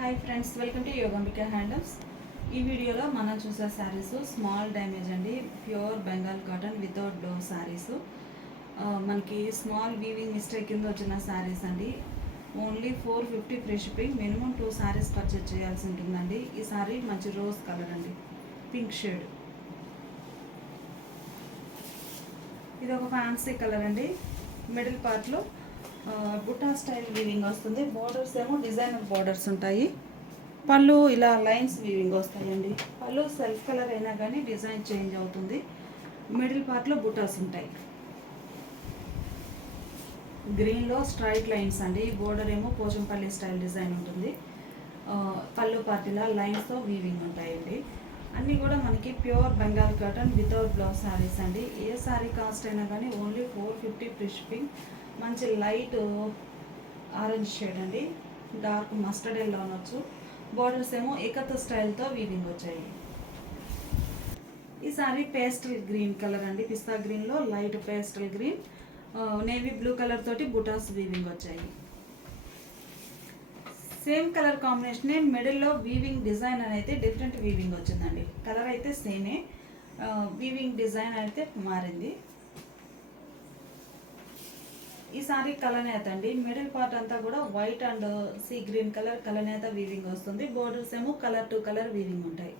Hi friends, welcome to Yogambika handlooms. ఈ వీడియోలో మనం చూసే శారీస్ స్మాల్ డ్యామేజ్ అండి, ప్యూర్ బెంగాల్ కాటన్ వితౌట్ డో శారీస్. మనకి స్మాల్ వీవింగ్ మిస్టేక్ కింద వచ్చిన శారీస్ అండి. Only 450 free shipping. Minimum 2 saris purchase చేయాల్సి ఉంటుందండి. ఈ శారీ మంచి రోజ్ కలర్ అండి, పింక్ షేడ్. ఇది ఒక ఫ్యాన్సీ కలర్ అండి. మిడిల్ పార్ట్లో బుట్టా స్టైల్ వీవింగ్ వస్తుంది. బోర్డర్స్ ఏమో డిజైనర్ బోర్డర్స్ ఉంటాయి. పళ్ళు ఇలా లైన్స్ వీవింగ్ వస్తాయండి. పళ్ళు సెల్ఫ్ కలర్ అయినా కానీ డిజైన్ చేంజ్ అవుతుంది. మిడిల్ పార్ట్లో బుటాస్ ఉంటాయి. గ్రీన్లో స్ట్రైట్ లైన్స్ అండి. బోర్డర్ ఏమో పోచంపల్లి స్టైల్ డిజైన్ ఉంటుంది. పళ్ళు పార్ట్ ఇలా లైన్స్తో వీవింగ్ ఉంటాయండి. అన్నీ కూడా మనకి pure Bengal cotton without blouse saris అండి. ఏ శారీ కాస్ట్ అయినా కానీ ఓన్లీ 450 ఫ్రీ షిప్పింగ్. మంచి లైట్ ఆరెంజ్ షేడ్ అండి, డార్క్ మస్టర్డ్ ఎల్లో అనొచ్చు. బోర్డర్స్ ఏమో ఏకత్వ స్టైల్తో వీవింగ్ వచ్చాయి. ఈ సారీ పేస్టల్ గ్రీన్ కలర్ అండి, పిస్తా గ్రీన్లో light pastel green, navy blue colour తోటి బుటాస్ వీవింగ్ వచ్చాయి. సేమ్ కలర్ కాంబినేషనే, మిడిల్లో వీవింగ్ డిజైన్ అయితే డిఫరెంట్ వీవింగ్ వచ్చిందండి. కలర్ అయితే సేమే, వీవింగ్ డిజైన్ అయితే మారింది. ఈ సారీ కలనేత అండి. మిడిల్ పార్ట్ అంతా కూడా white and sea green colour కలనేత వీవింగ్ వస్తుంది. బోర్డర్స్ ఏమో కలర్ టు కలర్ వీవింగ్ ఉంటాయి.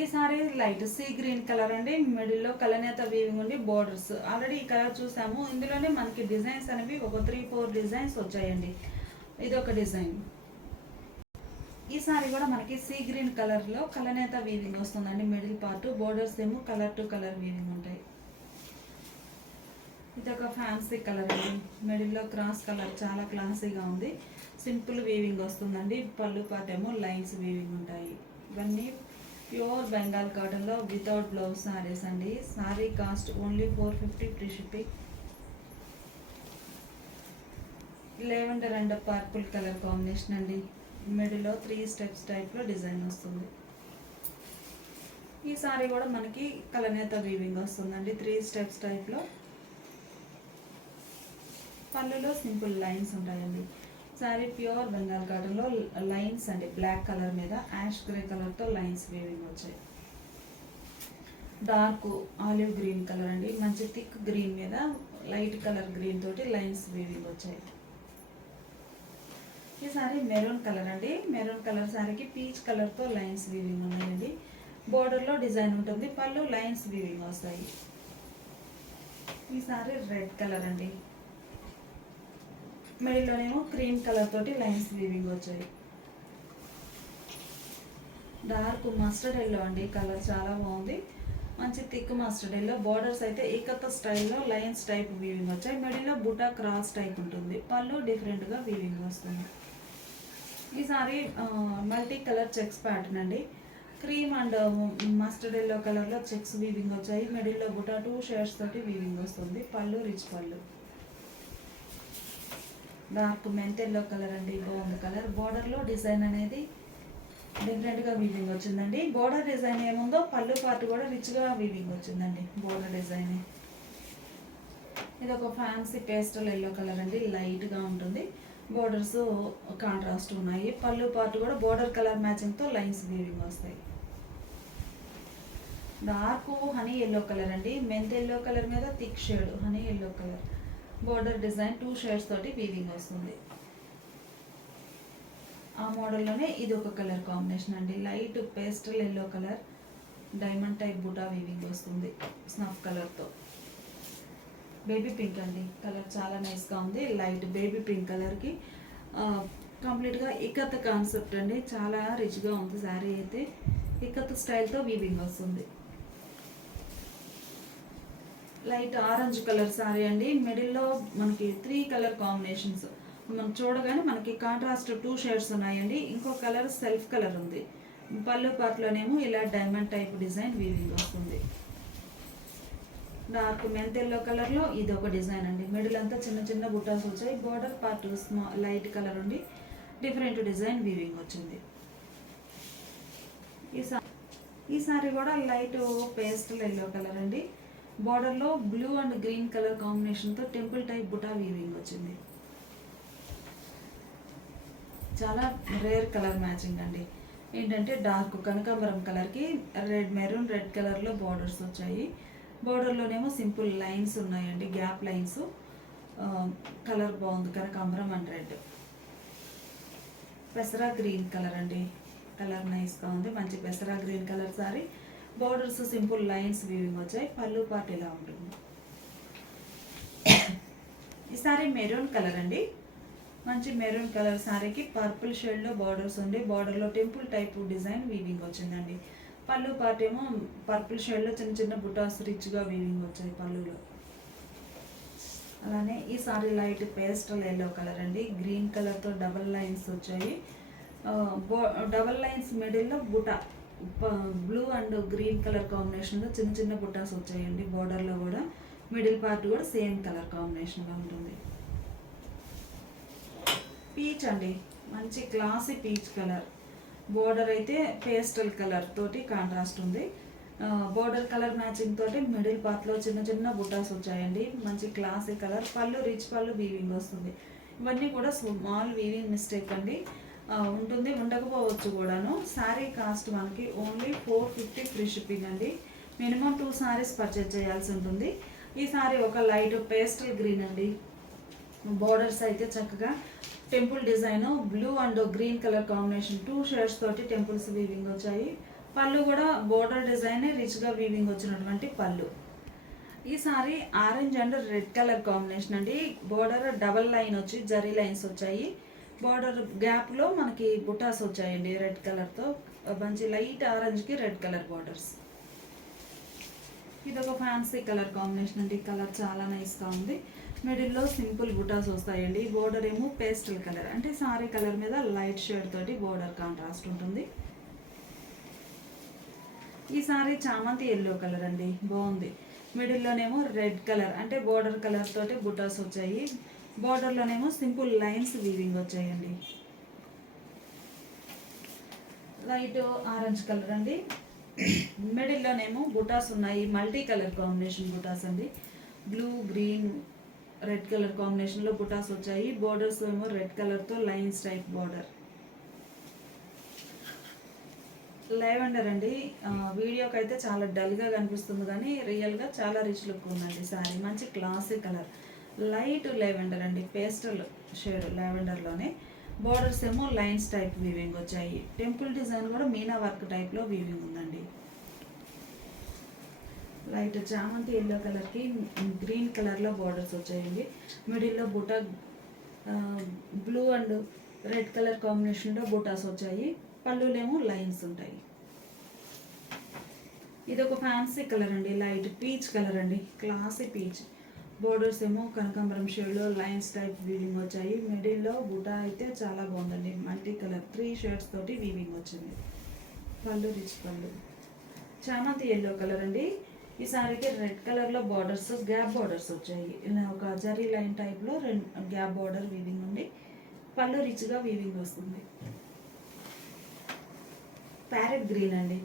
ఈ sari light sea green colour అండి. మిడిల్లో కలనేత వీవింగ్ ఉండి బోర్డర్స్ ఆల్రెడీ ఈ కలర్ చూసాము. ఇందులోనే మనకి డిజైన్స్ అనేవి ఒక 3-4 డిజైన్స్ వచ్చాయండి. ఇది ఒక డిజైన్. ఈ సారీ కూడా మనకి సీ గ్రీన్ కలర్లో కలనేత వీవింగ్ వస్తుందండి. మిడిల్ పార్ట్ బోర్డర్స్ ఏమో కలర్ టు కలర్ వీవింగ్ ఉంటాయి. ఇది ఒక ఫ్యాన్సీ కలర్ అండి. మిడిల్లో క్రాస్ కలర్ చాలా క్లాసీగా ఉంది. సింపుల్ వీవింగ్ వస్తుందండి. పళ్ళు పార్ట్ ఏమో లైన్స్ వీవింగ్ ఉంటాయి. ఇవన్నీ ప్యూర్ బెంగాల్ కాటన్లో వితౌట్ బ్లౌజ్ శారీస్ అండి. Sari cost only 450 free shipping. Lavender and purple colour combination అండి. మిడిల్లో 3 స్టెప్స్ టైప్లో డిజైన్ వస్తుంది. ఈ సారీ కూడా మనకి కలనేత వీవింగ్ వస్తుందండి, 3 స్టెప్స్ టైప్లో. పళ్ళులో సింపుల్ లైన్స్ ఉంటాయండి. శారీ ప్యూర్ బెంగాల్ కాటన్లో లైన్స్ అండి, బ్లాక్ కలర్ మీద యాష్ గ్రే కలర్తో లైన్స్ వీవింగ్ వచ్చాయి. డార్క్ ఆలివ్ గ్రీన్ కలర్ అండి, మంచి థిక్ గ్రీన్ మీద లైట్ కలర్ గ్రీన్ తోటి లైన్స్ వీవింగ్ వచ్చాయి. ఈ సారీ మెరూన్ కలర్ అండి. మెరూన్ కలర్ శారీకి పీచ్ కలర్తో లైన్స్ వీవింగ్ ఉన్నాయండి. బోర్డర్లో డిజైన్ ఉంటుంది. పళ్ళు లైన్స్ వీవింగ్ వస్తాయి. ఈ సారీ రెడ్ కలర్ అండి. మిడిల్లోనేమో క్రీమ్ కలర్ తోటి లైన్స్ వీవింగ్ వచ్చాయి. డార్క్ మస్టర్డ్ ఎల్లో అండి, కలర్ చాలా బాగుంది. మంచి థిక్ మస్టర్డ్ ఎల్లో. బోర్డర్స్ అయితే ఏకత్వ స్టైల్లో లైన్స్ టైప్ వీవింగ్ వచ్చాయి. మిడిల్లో బుటా క్రాస్ టైప్ ఉంటుంది. పళ్ళు డిఫరెంట్గా వీవింగ్ వస్తుంది. ఈసారి మల్టీ కలర్ చెక్స్ ప్యాటర్న్ అండి. క్రీమ్ అండ్ మస్టర్డ్ ఎల్లో కలర్లో చెక్స్ వీవింగ్ వచ్చాయి. మిడిల్లో బుటా 2 షేడ్స్ తోటి వీవింగ్ వస్తుంది. పళ్ళు రిచ్ పళ్ళు. డార్క్ మెంత్ ఎల్లో కలర్ అండి, బాగుంది కలర్. బోర్డర్లో డిజైన్ అనేది డిఫరెంట్గా వీవింగ్ వచ్చిందండి. బోర్డర్ డిజైన్ ఏముందో పళ్ళు పార్ట్ కూడా రిచ్గా వీవింగ్ వచ్చిందండి. బోర్డర్ డిజైన్ ఇది ఒక ఫ్యాన్సీ పేస్టల్ ఎల్లో కలర్ అండి, లైట్గా ఉంటుంది. బోర్డర్స్ కాంట్రాస్ట్ ఉన్నాయి. పళ్ళు పార్ట్ కూడా బోర్డర్ కలర్ మ్యాచింగ్తో లైన్స్ వీవింగ్ వస్తాయి. డార్క్ హనీ ఎల్లో కలర్ అండి. మెంత్ ఎల్లో కలర్ మీద thick shade honey yellow colour. Border design 2 shades తోటి వీవింగ్ వస్తుంది. ఆ మోడల్లోనే ఇది ఒక కలర్ కాంబినేషన్ అండి. Light pastel yellow colour, diamond type బుటా వీవింగ్ వస్తుంది స్నఫ్ కలర్తో. బేబీ పింక్ అండి, కలర్ చాలా నైస్గా ఉంది. లైట్ బేబీ పింక్ కలర్కి కంప్లీట్గా ఇక్కత్ కాన్సెప్ట్ అండి. చాలా రిచ్గా ఉంది శారీ అయితే. ఇక్కత్ స్టైల్తో వీవింగ్ వస్తుంది. లైట్ ఆరెంజ్ కలర్ శారీ అండి. మిడిల్లో మనకి 3 కలర్ కాంబినేషన్స్. మనం చూడగానే మనకి కాంట్రాస్ట్ 2 షేడ్స్ ఉన్నాయండి. ఇంకో కలర్ సెల్ఫ్ కలర్ ఉంది. పళ్ళు పార్ట్లోనేమో ఇలా డైమండ్ టైప్ డిజైన్ వీవింగ్ వస్తుంది. డార్క్ మెంత్ ఎల్లో కలర్లో ఇది ఒక డిజైన్ అండి. మిడిల్ అంతా చిన్న చిన్న బుట్టాస్ వచ్చాయి. బోర్డర్ పార్ట్ లైట్ కలర్ ఉండి డిఫరెంట్ డిజైన్ వీవింగ్ వచ్చింది. ఈ సారీ కూడా లైట్ పేస్టల్ ఎల్లో కలర్ అండి. బోర్డర్లో బ్లూ అండ్ గ్రీన్ కలర్ కాంబినేషన్తో టెంపుల్ టైప్ బుటా వీవింగ్ వచ్చింది. చాలా రేర్ కలర్ మ్యాచింగ్ అండి. ఏంటంటే డార్క్ కనకాంబరం కలర్కి మెరూన్ రెడ్ కలర్లో బార్డర్స్ వచ్చాయి. బార్డర్లోనేమో సింపుల్ లైన్స్ ఉన్నాయండి, గ్యాప్ లైన్స్. కలర్ బాగుంది, కనకాంబరం అండ్ రెడ్. పెసరా గ్రీన్ కలర్ అండి, కలర్ నైస్గా ఉంది. మంచి పెసరా green colour sari. Borders simple lines weaving వచ్చాయి. పళ్ళు పార్ట్ ఇలా ఉంటుంది. ఈ సారీ మెరూన్ కలర్ అండి, మంచి మెరూన్ కలర్ సారీకి పర్పుల్ షేడ్లో బార్డర్స్ ఉండి బార్డర్లో టెంపుల్ టైప్ డిజైన్ వీవింగ్ వచ్చిందండి. పళ్ళు పార్ట్ ఏమో పర్పుల్ షేడ్లో చిన్న చిన్న బుటాస్ రిచ్గా వీవింగ్ వచ్చాయి పళ్ళులో. అలానే ఈ sari light pastel yellow colour అండి, గ్రీన్ కలర్తో డబల్ లైన్స్ వచ్చాయి. డబల్ లైన్స్ మిడిల్లో బుటా బ్లూ అండ్ గ్రీన్ కలర్ కాంబినేషన్లో చిన్న చిన్న బుటాస్ వచ్చాయండి. బార్డర్లో కూడా మిడిల్ పార్ట్ కూడా సేమ్ కలర్ కాంబినేషన్లో ఉంటుంది. పీచ్ అండి, మంచి క్లాసీ పీచ్ కలర్. బోర్డర్ అయితే పేస్టల్ కలర్ తోటి కాంట్రాస్ట్ ఉంది. బోర్డర్ కలర్ మ్యాచింగ్ తోటి మిడిల్ పార్ట్లో చిన్న చిన్న బుటాస్ వచ్చాయండి. మంచి క్లాసీ కలర్. పళ్ళు రిచ్ పళ్ళు వీవింగ్ వస్తుంది. ఇవన్నీ కూడా స్మాల్ వీవింగ్ మిస్టేక్ అండి, ఉంటుంది, ఉండకపోవచ్చు కూడాను. శారీ కాస్ట్ మనకి ఓన్లీ 450 ఫ్రీ షిప్పింగ్ అండి. మినిమం 2 సారీస్ పర్చేజ్ చేయాల్సి ఉంటుంది. ఈ సారీ ఒక లైట్ పేస్టల్ గ్రీన్ అండి. బోర్డర్స్ అయితే చక్కగా temple design blue and green colour combination 2 shades తోటి టెంపుల్స్ వీవింగ్ వచ్చాయి. పళ్ళు కూడా బోర్డర్ డిజైన్ రిచ్గా వీవింగ్ వచ్చినటువంటి పళ్ళు. ఈ sari orange and red colour combination అండి. బోర్డర్ డబల్ లైన్ వచ్చి జరీ లైన్స్ వచ్చాయి. బోర్డర్ గ్యాప్లో మనకి బుటాస్ వచ్చాయండి రెడ్ కలర్తో. మంచి లైట్ ఆరెంజ్కి రెడ్ కలర్ బార్డర్స్. ఇది ఒక ఫ్యాన్సీ కలర్ కాంబినేషన్ అండి. కలర్ చాలా నైస్గా ఉంది. మిడిల్లో సింపుల్ బుటాస్ వస్తాయండి. బోర్డర్ ఏమో పేస్టల్ కలర్, అంటే సారీ కలర్ మీద లైట్ షేడ్ తోటి బోర్డర్ కాంట్రాస్ట్ ఉంటుంది. ఈ సారీ చామంతి ఎల్లో కలర్ అండి, బాగుంది. మిడిల్లోనేమో రెడ్ కలర్, అంటే బోర్డర్ కలర్ తోటి బుటాస్ వచ్చాయి. బోర్డర్లోనేమో సింపుల్ లైన్స్ వీవింగ్ వచ్చాయండి. లైట్ ఆరెంజ్ కలర్ అండి. మిడిల్లోనేమో బుటాస్ ఉన్నాయి, మల్టీ కలర్ కాంబినేషన్ బుటాస్ అండి. బ్లూ గ్రీన్ రెడ్ కలర్ కాంబినేషన్లో బుటాస్ వచ్చాయి. బోర్డర్స్ ఏమో రెడ్ కలర్తో లైన్స్ టైప్ బోర్డర్. లెవెండర్ అండి, వీడియోకి అయితే చాలా డల్గా కనిపిస్తుంది కానీ రియల్గా చాలా రిచ్ లుక్ ఉందండి శారీ. మంచి క్లాసిక్ కలర్, లైట్ లెవెండర్ అండి, పేస్టల్ షేడ్ లెవెండర్లోనే. బోర్డర్స్ ఏమో లైన్స్ టైప్ వీవింగ్ వచ్చాయి. టెంపుల్ డిజైన్ కూడా మీనా వర్క్ టైప్లో వీవింగ్ ఉందండి. లైట్ చామంతి ఎల్లో కలర్కి గ్రీన్ కలర్లో బార్డర్స్ వచ్చాయండి. మిడిల్లో బుటా బ్లూ అండ్ రెడ్ కలర్ కాంబినేషన్లో బుటాస్ వచ్చాయి. పళ్ళులేమో లైన్స్ ఉంటాయి. ఇది ఒక ఫ్యాన్సీ కలర్ అండి, లైట్ పీచ్ కలర్ అండి, క్లాసీ పీచ్. బోర్డర్స్ ఏమో కనకాంబరం షేడ్లో లైన్స్ టైప్ వీవింగ్ వచ్చాయి. మిడిల్లో బుటా అయితే చాలా బాగుందండి, మల్టీ కలర్ 3 షేడ్స్ తోటి వీవింగ్ వచ్చింది. పళ్ళు రిచ్ పళ్ళు. చామంతి ఎల్లో కలర్ అండి. ఈ సారీకి రెడ్ కలర్లో బార్డర్స్, గ్యాప్ బార్డర్స్ వచ్చాయి. ఇలా ఒక జరీ లైన్ టైప్లో గ్యాప్ బార్డర్ వీవింగ్ ఉంది. పళ్ళు రిచ్గా వీవింగ్ వస్తుంది. ప్యారెట్ గ్రీన్ అండి,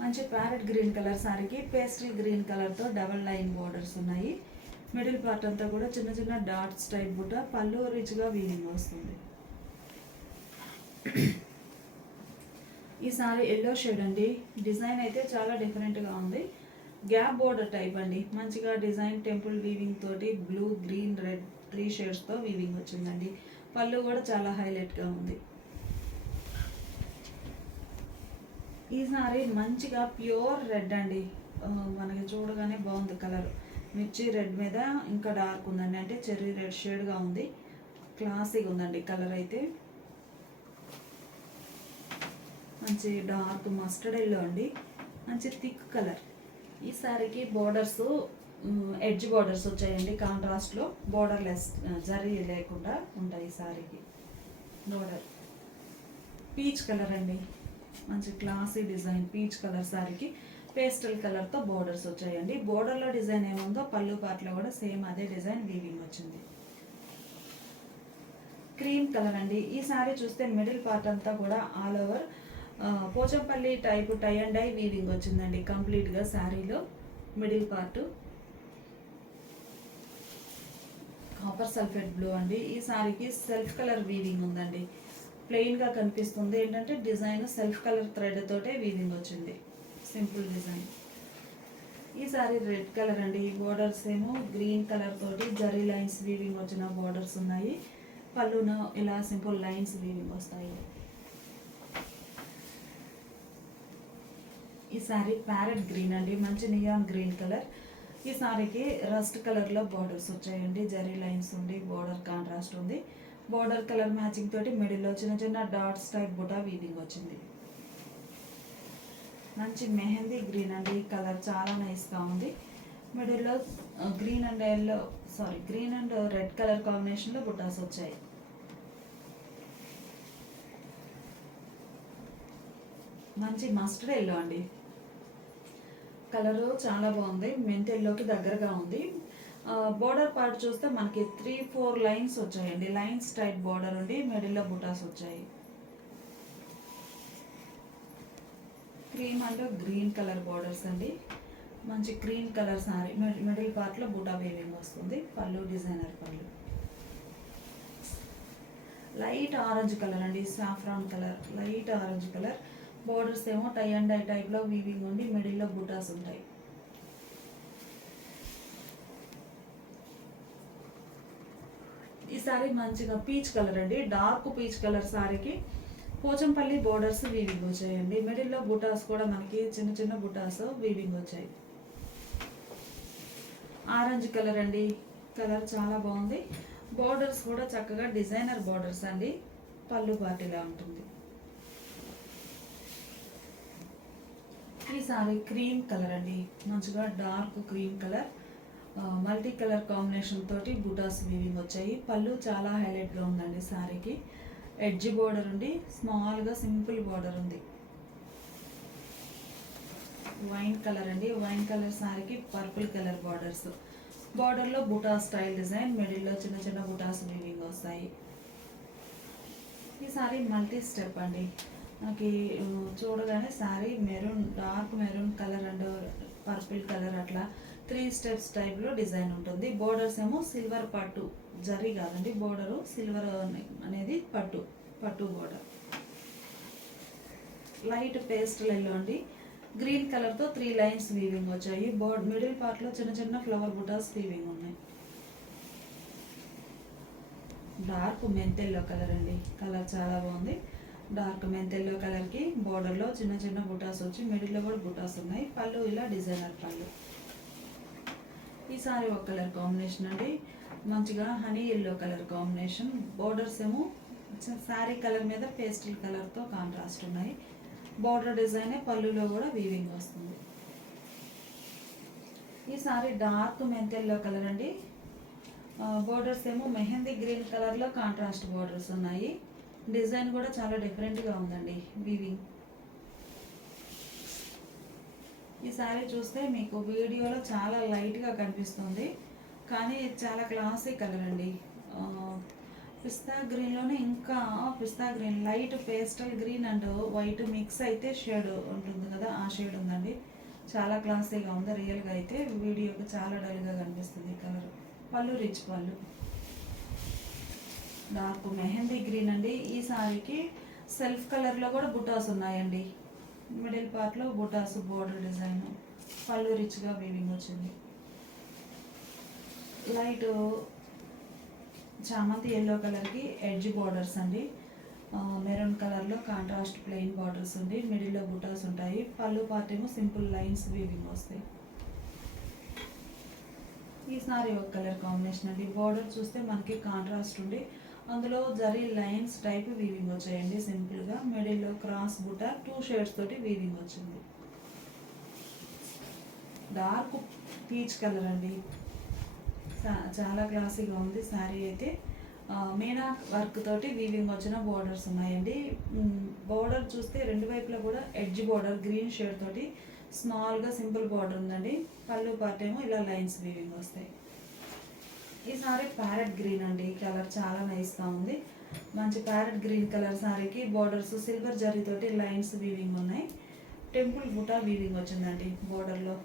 మంచి ప్యారెట్ గ్రీన్ కలర్ సారీకి పేస్టల్ గ్రీన్ కలర్తో డబల్ లైన్ బార్డర్స్ ఉన్నాయి. మిడిల్ పార్ట్ అంతా కూడా చిన్న చిన్న డాట్స్ టైప్ బుట్ట. పళ్ళు రిచ్గా వీవింగ్ వస్తుంది. ఈ సారీ ఎల్లో షేడ్ అండి. డిజైన్ అయితే చాలా డిఫరెంట్గా ఉంది. గ్యాప్ బోర్డర్ టైప్ అండి, మంచిగా డిజైన్ టెంపుల్ వీవింగ్ తోటి బ్లూ గ్రీన్ రెడ్ 3 షేడ్స్తో వీవింగ్ వచ్చిందండి. పళ్ళు కూడా చాలా హైలైట్గా ఉంది. ఈ సారీ మంచిగా ప్యూర్ రెడ్ అండి, మనకి చూడగానే బాగుంది కలర్. మిర్చి రెడ్ మీద ఇంకా డార్క్ ఉందండి, అంటే చెర్రీ రెడ్ షేడ్గా ఉంది. క్లాసీగా ఉందండి కలర్ అయితే. మంచి డార్క్ మస్టర్డ్ ఎల్లో అండి, మంచి థిక్ కలర్. ఈ సారీకి బోర్డర్స్ ఎడ్జ్ బోర్డర్స్ వచ్చాయండి కాంట్రాస్ట్లో. బోర్డర్లెస్ జరీ లేకుండా ఉంటాయి ఈ సారీకి. బోర్డర్ పీచ్ కలర్ అండి, మంచి క్లాసీ డిజైన్ పీచ్ కలర్ సారీకి పేస్టల్ కలర్తో బోర్డర్స్ వచ్చాయండి. బోర్డర్లో డిజైన్ ఏముందో పళ్ళు పార్ట్లో కూడా సేమ్ అదే డిజైన్ వీవింగ్ వచ్చింది. క్రీమ్ కలర్ అండి. ఈ సారీ చూస్తే మిడిల్ పార్ట్ అంతా కూడా all over Pochampally type tie and dye weaving వచ్చిందండి కంప్లీట్గా శారీలో. Middle part copper sulphate blue అండి. ఈ సారీకి సెల్ఫ్ కలర్ వీవింగ్ ఉందండి. ప్లెయిన్గా కనిపిస్తుంది. ఏంటంటే డిజైన్ సెల్ఫ్ కలర్ థ్రెడ్ తోటే వీవింగ్ వచ్చింది, సింపుల్ డిజైన్. ఈ సారీ రెడ్ కలర్ అండి. బోర్డర్స్ ఏమో గ్రీన్ కలర్ తోటి జరీ లైన్స్ వీవింగ్ వచ్చిన బోర్డర్స్ ఉన్నాయి. పళ్ళున ఇలా సింపుల్ లైన్స్ వీవింగ్ వస్తాయి. ఈ సారీ ప్యారెట్ గ్రీన్ అండి, మంచి నియాన్ గ్రీన్ కలర్. ఈ సారీకి రస్ట్ కలర్లో బార్డర్స్ వచ్చాయండి, జరీ లైన్స్ ఉండి బోర్డర్ కాంట్రాస్ట్ ఉంది. బోర్డర్ కలర్ మ్యాచింగ్ తోటి మిడిల్లో చిన్న చిన్న డాట్స్ టైప్ బుటా వీవింగ్ వచ్చింది. మంచి మెహందీ గ్రీన్ అండి, కలర్ చాలా నైస్గా ఉంది. మిడిల్లో గ్రీన్ అండ్ రెడ్ కలర్ కాంబినేషన్లో బుటాస్ వచ్చాయి. మంచి మస్టర్డ్ ఎల్లో అండి, కలరు చాలా బాగుంది, మెంత్ ఎల్లోకి దగ్గరగా ఉంది. బోర్డర్ పార్ట్ చూస్తే మనకి 3-4 లైన్స్ వచ్చాయండి, లైన్స్ టైప్ బోర్డర్ ఉండి మిడిల్లో బుటాస్ వచ్చాయి. Cream and green colour borders అండి, మంచి గ్రీన్ కలర్ సారీ. మిడిల్ పార్ట్లో బూటా వీవింగ్ వస్తుంది. Pallu designer pallu. Light orange colour అండి, saffron colour, light orange colour. Borders ఏమో టై అండ్ డై టైప్లో వీవింగ్ ఉండి మిడిల్లో బూటాస్ ఉంటాయి. ఈ సారీ మంచిగా పీచ్ కలర్ అండి, డార్క్ పీచ్ కలర్ సారీకి పోచంపల్లి బోర్డర్స్ వీవింగ్ వచ్చాయండి. మిడిల్లో బుటాస్ కూడా మనకి చిన్న చిన్న బుటాస్ వీవింగ్ వచ్చాయి. ఆరెంజ్ కలర్ అండి, కలర్ చాలా బాగుంది. బోర్డర్స్ కూడా చక్కగా డిజైనర్ బోర్డర్స్ అండి. పళ్ళు పార్టీలా ఉంటుంది. ఈ సారీ క్రీమ్ కలర్ అండి, మంచిగా dark cream colour, multi colour combination తోటి బుటాస్ వీవింగ్ వచ్చాయి. పళ్ళు చాలా హైలైట్గా ఉందండి సారీకి. ఎడ్జ్ బోర్డర్ ఉండి స్మాల్గా సింపుల్ బోర్డర్ ఉంది. వైన్ కలర్ అండి, వైన్ కలర్ సారీకి పర్పుల్ కలర్ బార్డర్స్. బార్డర్లో బుటా స్టైల్ డిజైన్, మిడిల్లో చిన్న చిన్న బుటాస్ వీవింగ్ వస్తాయి. ఈ సారీ మల్టీ స్టెప్ అండి, నాకు చూడగానే sorry maroon, dark maroon colour and purple colour అట్లా 3 స్టెప్స్ టైప్లో డిజైన్ ఉంటుంది. బోర్డర్స్ ఏమో సిల్వర్ పట్టు, జరీ కాదండి బోర్డరు, సిల్వర్ అనేది పట్టు బోర్డర్. లైట్ పేస్టల్ ఎల్లో అండి, గ్రీన్ కలర్తో 3 లైన్స్ వీవింగ్ వచ్చాయి. మిడిల్ పార్ట్లో చిన్న చిన్న ఫ్లవర్ బుటాస్ వీవింగ్ ఉన్నాయి. డార్క్ మెంత్ ఎల్లో కలర్ అండి, కలర్ చాలా బాగుంది. డార్క్ మెంత్ ఎల్లో కలర్కి బోర్డర్లో చిన్న చిన్న బుటాస్ వచ్చి మిడిల్లో కూడా బుటాస్ ఉన్నాయి. పళ్ళు ఇలా డిజైనర్ పళ్ళు. ఈ సారీ ఒక కలర్ కాంబినేషన్ అండి, మంచిగా honey yellow colour combination. Borders ఏమో శారీ కలర్ మీద పేస్టల్ కలర్తో కాంట్రాస్ట్ ఉన్నాయి. బోర్డర్ డిజైన్ పళ్ళులో కూడా వీవింగ్ వస్తుంది. ఈ sorry dark mint yellow colour అండి, బోర్డర్స్ ఏమో మెహందీ గ్రీన్ కలర్లో కాంట్రాస్ట్ బోర్డర్స్ ఉన్నాయి. డిజైన్ కూడా చాలా డిఫరెంట్గా ఉందండి వీవింగ్. ఈ సారీ చూస్తే మీకు వీడియోలో చాలా లైట్గా కనిపిస్తుంది, కానీ చాలా క్లాసీ కలర్ అండి. పిస్తా గ్రీన్లోనే ఇంకా పిస్తా green, light pastel green and white mix అయితే షేడ్ ఉంటుంది కదా, ఆ షేడ్ ఉందండి. చాలా క్లాసీగా ఉంది. రియల్గా అయితే వీడియోకి చాలా డల్గా కనిపిస్తుంది కలర్. పళ్ళు రిచ్ పళ్ళు. డార్క్ మెహందీ గ్రీన్ అండి. ఈ సారీకి సెల్ఫ్ కలర్లో కూడా బుటాస్ ఉన్నాయండి. మిడిల్ పార్ట్లో బుటాస్ బోర్డర్ డిజైన్. పళ్ళు రిచ్గా వీవింగ్ వచ్చింది. లైట్ చామంతి ఎల్లో కలర్కి ఎడ్జ్ బార్డర్స్ అండి. మెరూన్ కలర్లో కాంట్రాస్ట్ ప్లెయిన్ బార్డర్స్ ఉండి మిడిల్లో బుటాస్ ఉంటాయి. పళ్ళు పార్ట్ ఏమో సింపుల్ లైన్స్ వీవింగ్ వస్తాయి. ఈ సారీ ఒక కలర్ కాంబినేషన్ అండి. బార్డర్ చూస్తే మనకి కాంట్రాస్ట్ ఉండి అందులో జరీ లైన్స్ టైప్ వీవింగ్ వచ్చాయండి సింపుల్గా. మిడిల్లో క్రాస్ బుటా 2 షేడ్స్ తోటి వీవింగ్ వచ్చింది. డార్క్ పీచ్ కలర్ అండి, చాలా క్లాసీగా ఉంది శారీ అయితే. మీనా వర్క్ తోటి వీవింగ్ వచ్చిన బోర్డర్స్ ఉన్నాయండి. బోర్డర్ చూస్తే రెండు వైపులా కూడా ఎడ్జ్ బోర్డర్ గ్రీన్ షేడ్ తోటి స్మాల్గా సింపుల్ బోర్డర్ ఉందండి. పళ్ళు పార్ట్ ఏమో ఇలా లైన్స్ వీవింగ్ వస్తాయి. ఈ సారీ ప్యారెట్ గ్రీన్ అండి, కలర్ చాలా నైస్గా ఉంది. మంచి ప్యారెట్ గ్రీన్ కలర్ సారీకి బోర్డర్స్ సిల్వర్ జరీతోటి లైన్స్ వీవింగ్ ఉన్నాయి. టెంపుల్ బుటా వీవింగ్ వచ్చిందండి బోర్డర్లో.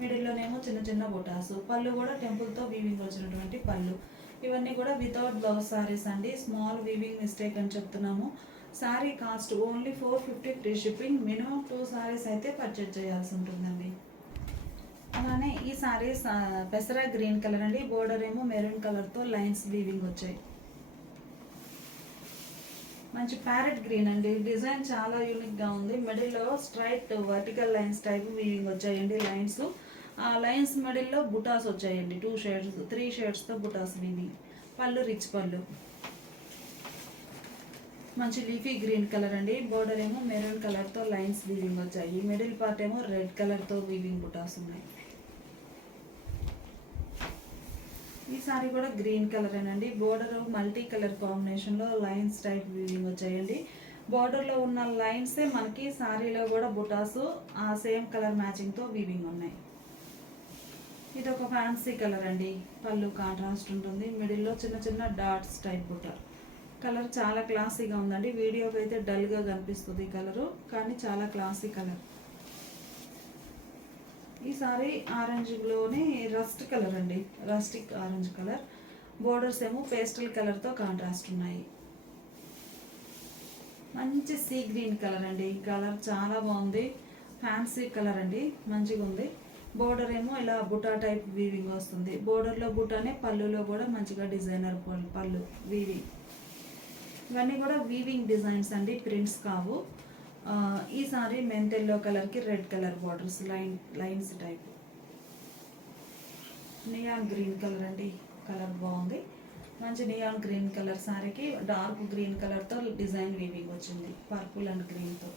మిడిల్లోనేమో చిన్న చిన్న బుటాస్. పళ్ళు కూడా టెంపుల్తో వీవింగ్ వచ్చినటువంటి పళ్ళు. ఇవన్నీ కూడా వితౌట్ బ్లౌజ్ సారీస్ అండి. స్మాల్ వీవింగ్ మిస్టేక్ అని చెప్తున్నాము. Sari cost only 450 free shipping. Minimum 2 saris అయితే పర్చేజ్ చేయాల్సి ఉంటుందండి. అలానే ఈ శారీస్ పెసరా గ్రీన్ కలర్ అండి. బోర్డర్ ఏమో మెరూన్ కలర్తో లైన్స్ వీవింగ్ వచ్చాయి. మంచి ప్యారెట్ గ్రీన్ అండి. డిజైన్ చాలా యూనిక్గా ఉంది. మిడిల్లో straight vertical lines type weaving వచ్చాయండి. లైన్స్ ఆ లైన్స్ మిడిల్లో బుటాస్ వచ్చాయండి. 2 షేడ్స్ 3 షేడ్స్తో బుటాస్ వీవింగ్. పళ్ళు రిచ్ పళ్ళు. మంచి లీఫీ గ్రీన్ కలర్ అండి. బోర్డర్ ఏమో మెరూన్ కలర్తో లైన్స్ వీవింగ్ వచ్చాయి. మిడిల్ పార్ట్ ఏమో రెడ్ కలర్తో వీవింగ్ బుటాస్ ఉన్నాయి. ఈ సారీ కూడా గ్రీన్ కలర్ అండి. బోర్డర్ మల్టీ కలర్ కాంబినేషన్లో లైన్స్ టైప్ వీవింగ్ వచ్చాయండి. బోర్డర్లో ఉన్న లైన్సే మనకి సారీలో కూడా బుటాస్ ఆ సేమ్ కలర్ మ్యాచింగ్తో వీవింగ్ ఉన్నాయి. ఇది ఒక ఫ్యాన్సీ కలర్ అండి. పళ్ళు కాంట్రాస్ట్ ఉంటుంది. మిడిల్లో చిన్న చిన్న డాట్స్ టైప్ బుట్ట. కలర్ చాలా క్లాసీగా ఉందండి. వీడియోకి అయితే డల్గా కనిపిస్తుంది కలరు, కానీ చాలా క్లాసీ కలర్. ఈ సారీ ఆరెంజ్లోనే రస్ట్ కలర్ అండి. Rustic orange colour. బోర్డర్స్ ఏమో పేస్టల్ కలర్తో కాంట్రాస్ట్ ఉన్నాయి. మంచి సీ గ్రీన్ కలర్ అండి. కలర్ చాలా బాగుంది. ఫ్యాన్సీ కలర్ అండి. మంచిగా ఉంది. బోర్డర్ ఏమో ఇలా బుటా టైప్ వీవింగ్ వస్తుంది. బోర్డర్లో బుటానే, పళ్ళులో కూడా మంచిగా డిజైనర్ పళ్ళు వీవింగ్. ఇవన్నీ కూడా వీవింగ్ డిజైన్స్ అండి, ప్రింట్స్ కావు. ఈ సారీ మెంత్ ఎల్లో కలర్కి red colour borders lines type. Neon green colour అండి. కలర్ బాగుంది. మంచి నియాన్ గ్రీన్ కలర్ సారీకి డార్క్ గ్రీన్ కలర్తో డిజైన్ వీవింగ్ వచ్చింది. పర్పుల్ అండ్ గ్రీన్తో.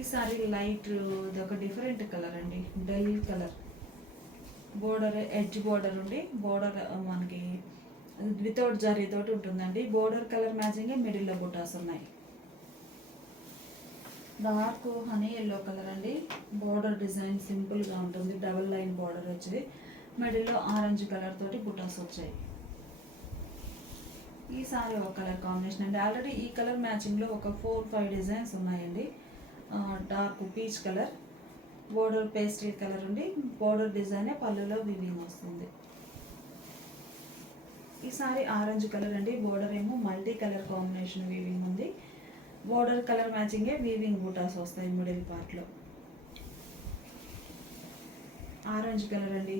ఈ సారీ లైట్ ఇది ఒక డిఫరెంట్ కలర్ అండి. Dull colour. Border edge border ఉండి బోర్డర్ మనకి వితౌట్ జరీతోటి ఉంటుందండి. బోర్డర్ కలర్ మ్యాచింగ్ మిడిల్లో బుటాస్ ఉన్నాయి. డార్క్ హనీ ఎల్లో కలర్ అండి. బోర్డర్ డిజైన్ సింపుల్గా ఉంటుంది. డబుల్ లైన్ బోర్డర్ వచ్చింది. మిడిల్లో ఆరెంజ్ కలర్ తోటి బుటాస్ వచ్చాయి. ఈ సారీ ఒక కలర్ కాంబినేషన్ అండి. ఆల్రెడీ ఈ కలర్ మ్యాచింగ్లో ఒక 4-5 డిజైన్స్ ఉన్నాయండి. Dark peach colour. Border pastel colour ఉండి బోర్డర్ డిజైనే పళ్ళులో వీవింగ్ వస్తుంది. ఈ సారీ ఆరెంజ్ కలర్ అండి. బోర్డర్ ఏమో మల్టీ కలర్ కాంబినేషన్ వీవింగ్ ఉంది. బోర్డర్ కలర్ మ్యాచింగే వీవింగ్ బూటాస్ వస్తాయి మిడిల్ పార్ట్లో. ఆరెంజ్ కలర్ అండి.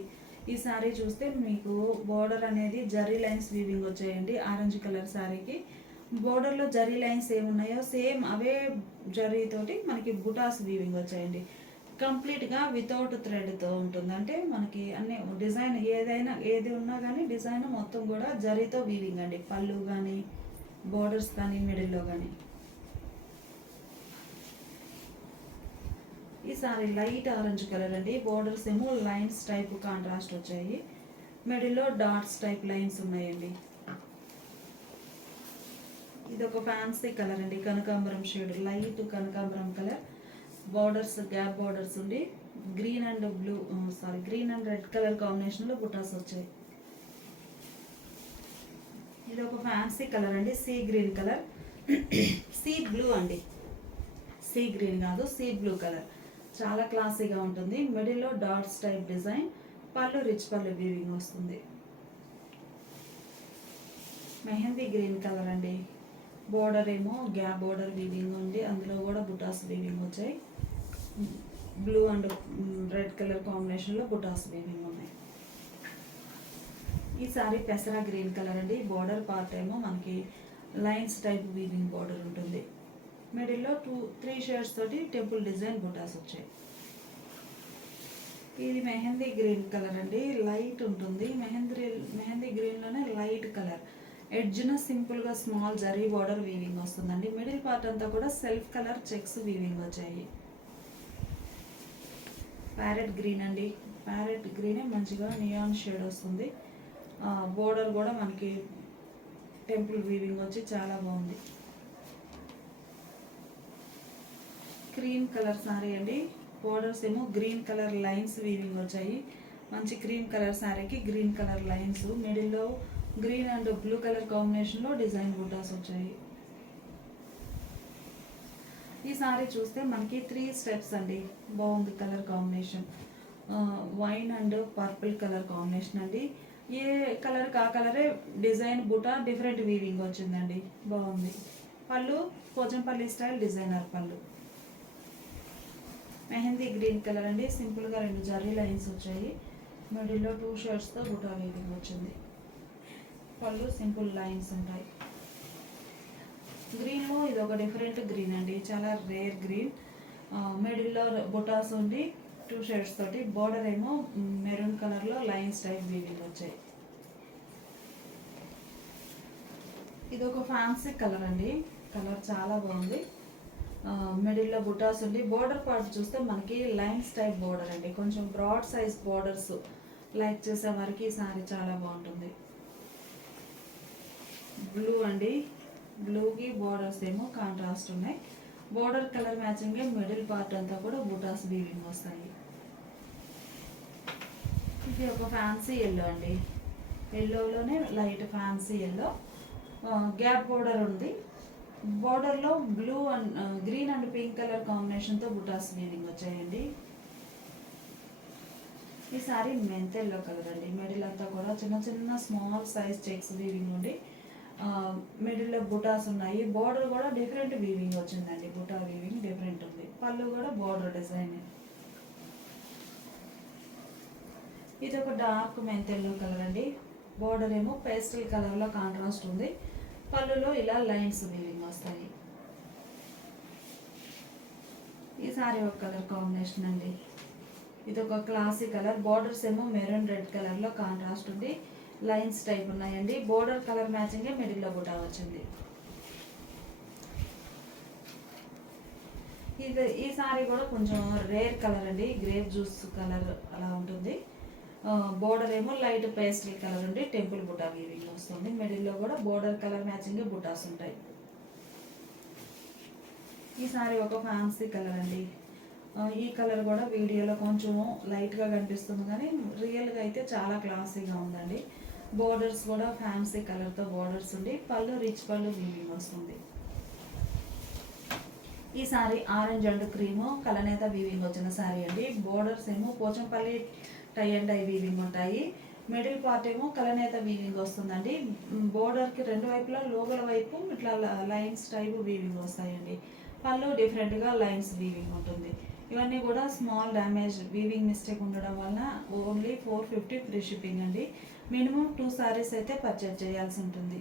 ఈ సారీ చూస్తే మీకు బోర్డర్ అనేది జరీ లైన్స్ వీవింగ్ వచ్చాయండి. ఆరెంజ్ కలర్ సారీకి బోర్డర్లో జరీ లైన్స్ ఏమున్నాయో సేమ్ అవే జరీతోటి మనకి బుటాస్ వీవింగ్ వచ్చాయండి. కంప్లీట్గా వితౌట్ థ్రెడ్తో ఉంటుంది. అంటే మనకి అన్ని డిజైన్ ఏది ఉన్నా కానీ డిజైన్ మొత్తం కూడా జరీతో వీవింగ్ అండి. పళ్ళు కానీ బోర్డర్స్ కానీ మిడిల్లో కానీ. ఈ సారీ లైట్ ఆరెంజ్ కలర్ అండి. బోర్డర్స్ ఏమో లైన్స్ టైప్ కాంట్రాస్ట్ వచ్చాయి. మిడిల్లో డాట్స్ టైప్ లైన్స్ ఉన్నాయండి. ఇది ఒక ఫ్యాన్సీ కలర్ అండి. కనకాంబరం షేడ్, లైట్ కనకాంబరం కలర్. బార్డర్స్ గ్యాప్ బార్డర్స్ ఉండి green and green and red colour కాంబినేషన్లో బుటాస్ వచ్చాయి. ఇది ఒక ఫ్యాన్సీ కలర్ అండి. See green colour. Sea blue అండి. సీ గ్రీన్ కాదు, సీ బ్లూ కలర్. చాలా క్లాసీగా ఉంటుంది. మిడిల్లో డాట్స్ టైప్ డిజైన్. పళ్ళు రిచ్ పళ్ళు వీవింగ్ వస్తుంది. మెహందీ గ్రీన్ కలర్ అండి. బోర్డర్ ఏమో గ్యాప్ బోర్డర్ వీవింగ్ ఉంది. అందులో కూడా బుటాస్ వీవింగ్ వచ్చాయి. బ్లూ అండ్ రెడ్ కలర్ కాంబినేషన్లో బుటాస్ వీవింగ్ ఉన్నాయి. ఈ సారీ పెసరా గ్రీన్ కలర్ అండి. బోర్డర్ పార్ట్ ఏమో మనకి లైన్స్ టైప్ వీవింగ్ బోర్డర్ ఉంటుంది. మిడిల్లో 2-3 షేడ్స్ తోటి టెంపుల్ డిజైన్ బుటాస్ వచ్చాయి. ఇది మెహందీ గ్రీన్ కలర్ అండి. లైట్ ఉంటుంది. మెహందీ గ్రీన్లోనే లైట్ కలర్. ఎడ్జ్న సింపుల్గా స్మాల్ జరీ బార్డర్ వీవింగ్ వస్తుందండి. మిడిల్ పార్ట్ అంతా కూడా సెల్ఫ్ కలర్ చెక్స్ వీవింగ్ వచ్చాయి. ప్యారెట్ గ్రీన్ అండి. ప్యారెట్ గ్రీనే మంచిగా నియాన్ షేడ్ వస్తుంది. బోర్డర్ కూడా మనకి టెంపుల్ వీవింగ్ వచ్చి చాలా బాగుంది. క్రీమ్ కలర్ సారీ అండి. బోర్డర్స్ ఏమో గ్రీన్ కలర్ లైన్స్ వీవింగ్ వచ్చాయి. మంచి క్రీమ్ కలర్ సారీకి గ్రీన్ కలర్ లైన్స్. మిడిల్లో గ్రీన్ అండ్ బ్లూ కలర్ కాంబినేషన్లో డిజైన్ బూటాస్ వచ్చాయి. ఈ సారీ చూస్తే మనకి 3 స్టెప్స్ అండి. బాగుంది colour combination. Wine and purple colour combination అండి. ఏ కలర్ కా కలరే డిజైన్ బూటా డిఫరెంట్ వీవింగ్ వచ్చిందండి. బాగుంది. పళ్ళు పోచంపల్లి స్టైల్ డిజైనర్ పళ్ళు. మెహందీ గ్రీన్ కలర్ అండి, సింపుల్గా 2 జరీ లైన్స్ వచ్చాయి. మిడిల్లో 2 షేడ్స్తో బుటా వీవింగ్ వచ్చింది. పళ్ళు సింపుల్ లైన్స్ ఉంటాయి. గ్రీన్లో ఇది ఒక డిఫరెంట్ గ్రీన్ అండి, చాలా రేర్ గ్రీన్. మిడిల్లో బుటాస్ ఉండి 2 షేడ్స్ తోటి, బోర్డర్ ఏమో మెరూన్ కలర్లో లైన్స్ టైప్ వీవింగ్ వచ్చాయి. ఇది ఒక ఫ్యాన్సీ కలర్ అండి, కలర్ చాలా బాగుంది. మిడిల్లో బుటాస్ ఉండి బోర్డర్ పార్ట్ చూస్తే మనకి లైన్స్ టైప్ బోర్డర్ అండి, కొంచెం బ్రాడ్ సైజ్ బోర్డర్స్ లైక్ చేసే వరకు ఈ సారీ చాలా బాగుంటుంది. బ్లూ అండి, బ్లూకి బోర్డర్స్ ఏమో కాంట్రాస్ట్ ఉన్నాయి. Border colour matching middle part అంతా కూడా బుటాస్ వీవింగ్ వస్తాయి. ఇది ఒక ఫ్యాన్సీ ఎల్లో అండి, ఎల్లోలోనే light fancy yellow, gap border ఉంది. బోర్డర్లో blue and green and pink colour కాంబినేషన్తో బుటాస్ వీవింగ్ వచ్చాయండి. ఈ సారీ మెంతెల్లో కలర్ అండి, మిడిల్ అంతా కూడా చిన్న చిన్న స్మాల్ సైజ్ చెక్స్ వీవింగ్ ఉండి మిడిల్లో బుటాస్ ఉన్నాయి. బోర్డర్ కూడా డిఫరెంట్ వీవింగ్ వచ్చిందండి, బుటా వీవింగ్ డిఫరెంట్ ఉంది. పళ్ళు కూడా బోర్డర్ డిజైన్. ఇది ఒక డార్క్ మెంతెల్లో కలర్ అండి, బోర్డర్ ఏమో పేస్టల్ కలర్లో కాంట్రాస్ట్ ఉంది. పళ్ళులో ఇలా లైన్స్ వీవింగ్ వస్తాయి. ఈ సారీ ఒక కలర్ కాంబినేషన్ అండి, ఇది ఒక క్లాసీ కలర్. బోర్డర్స్ ఏమో మెరూన్ రెడ్ కలర్లో కాంట్రాస్ట్ ఉంది, లైన్స్ టైప్ ఉన్నాయండి. బోర్డర్ కలర్ మ్యాచింగే మిడిల్లో బుటా వచ్చింది. ఈ సారీ కూడా కొంచెం రేర్ కలర్ అండి, గ్రేప్ జ్యూస్ కలర్ అలా ఉంటుంది. బోర్డర్ ఏమో లైట్ పేస్టల్ కలర్ ఉండి టెంపుల్ బుటా వీవింగ్ వస్తుంది. మిడిల్లో కూడా బోర్డర్ కలర్ మ్యాచింగ్ బుటాస్ ఉంటాయి. ఈ సారీ ఒక ఫ్యాన్సీ కలర్ అండి, ఈ కలర్ కూడా వీడియోలో కొంచెం లైట్గా కనిపిస్తుంది కానీ రియల్గా అయితే చాలా క్లాసీగా ఉందండి. బోర్డర్స్ కూడా ఫ్యాన్సీ కలర్తో బోర్డర్స్ ఉండి పళ్ళు రిచ్ పళ్ళు వీవింగ్ వస్తుంది. ఈ సారీ ఆరెంజ్ అండ్ క్రీము కలనేత వీవింగ్ వచ్చిన సారీ అండి. బోర్డర్స్ ఏమో Pochampally tie and tie weaving ఉంటాయి. మిడిల్ పార్ట్ ఏమో కలనేత వీవింగ్ వస్తుందండి. బోర్డర్కి 2 వైపులా లోపల వైపు ఇట్లా లైన్స్ టైప్ వీవింగ్ వస్తాయండి. పళ్ళు డిఫరెంట్గా లైన్స్ వీవింగ్ ఉంటుంది. ఇవన్నీ కూడా స్మాల్ డ్యామేజ్ వీవింగ్ మిస్టేక్ ఉండడం వలన ఓన్లీ 450 ఫ్రీ షిప్పింగ్ అండి. మినిమం 2 సారీస్ అయితే పర్చేజ్ చేయాల్సి ఉంటుంది.